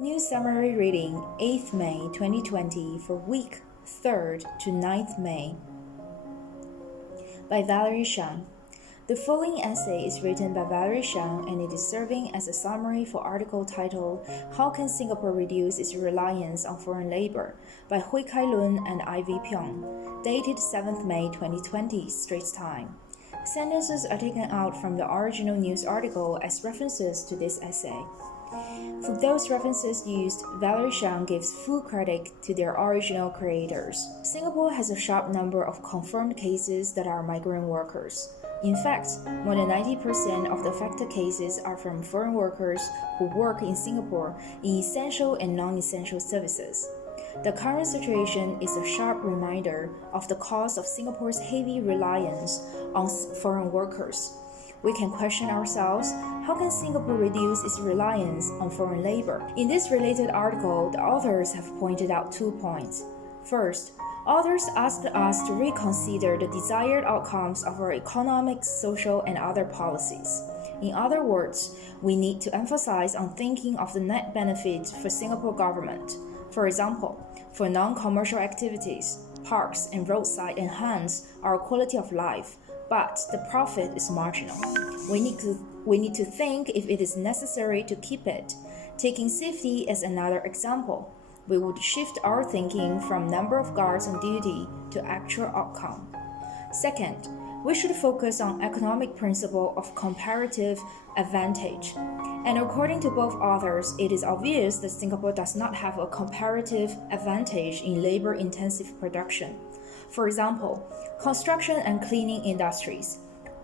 News Summary Reading 8th May 2020 for week 3rd to 9th May by Valerie Shang. The following essay is written by Valerie Shang and it is serving as a summary for article titled How Can Singapore Reduce Its Reliance on Foreign Labor by Hui Kai Lun and Ivy Pyong, dated 7th May 2020, Straits Time. Sentences are taken out from the original news article as references to this essay. For those references used, Valerie Shang gives full credit to their original creators. Singapore has a sharp number of confirmed cases that are migrant workers. In fact, more than 90% of the affected cases are from foreign workers who work in Singapore in essential and non-essential services. The current situation is a sharp reminder of the cause of Singapore's heavy reliance on foreign workers. We can question ourselves, how can Singapore reduce its reliance on foreign labor? In this related article, the authors have pointed out 2 points. First, authors asked us to reconsider the desired outcomes of our economic, social, and other policies. In other words, we need to emphasize on thinking of the net benefit for Singapore government. For example, for non-commercial activities, parks and roadside enhance our quality of life, but the profit is marginal. We need to think if it is necessary to keep it. Taking safety as another example, we would shift our thinking from number of guards on duty to actual outcome. Second, we should focus on economic principle of comparative advantage. And according to both authors, it is obvious that Singapore does not have a comparative advantage in labor-intensive production. For example, construction and cleaning industries.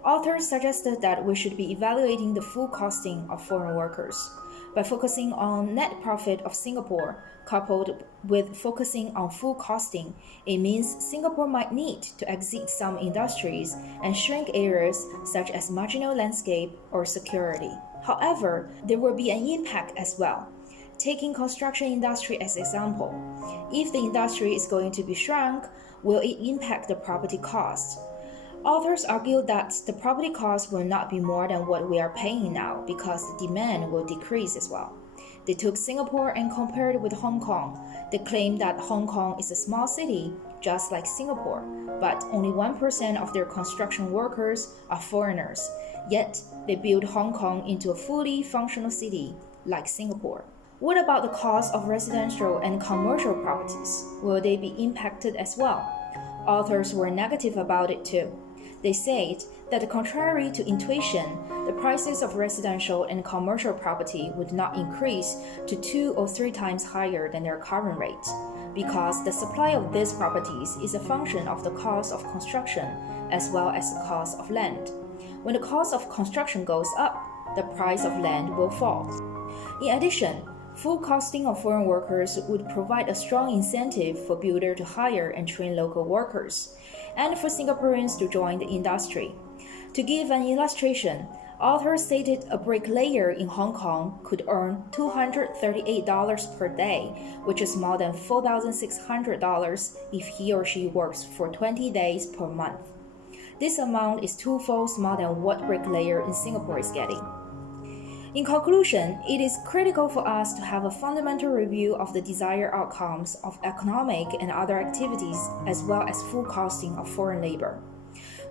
Authors suggested that we should be evaluating the full costing of foreign workers. By focusing on net profit of Singapore, coupled with focusing on full costing, it means Singapore might need to exit some industries and shrink areas such as marginal landscape or security. However, there will be an impact as well. Taking construction industry as example, if the industry is going to be shrunk, will it impact the property cost? Authors argue that the property cost will not be more than what we are paying now because the demand will decrease as well. They took Singapore and compared it with Hong Kong. They claim that Hong Kong is a small city, just like Singapore, but only 1% of their construction workers are foreigners. Yet, they built Hong Kong into a fully functional city, like Singapore. What about the cost of residential and commercial properties? Will they be impacted as well? Authors were negative about it too. They said that contrary to intuition, the prices of residential and commercial property would not increase to 2 or 3 times higher than their current rate, because the supply of these properties is a function of the cost of construction as well as the cost of land. When the cost of construction goes up, the price of land will fall. In addition, full costing of foreign workers would provide a strong incentive for builders to hire and train local workers, and for Singaporeans to join the industry. To give an illustration, authors stated a bricklayer in Hong Kong could earn $238 per day, which is more than $4,600 if he or she works for 20 days per month. This amount is twofold more than what bricklayer in Singapore is getting. In conclusion, it is critical for us to have a fundamental review of the desired outcomes of economic and other activities as well as full costing of foreign labor.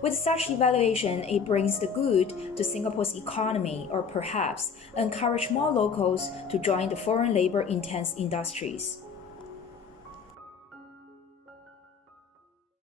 With such evaluation, it brings the good to Singapore's economy or perhaps encourage more locals to join the foreign labor-intense industries.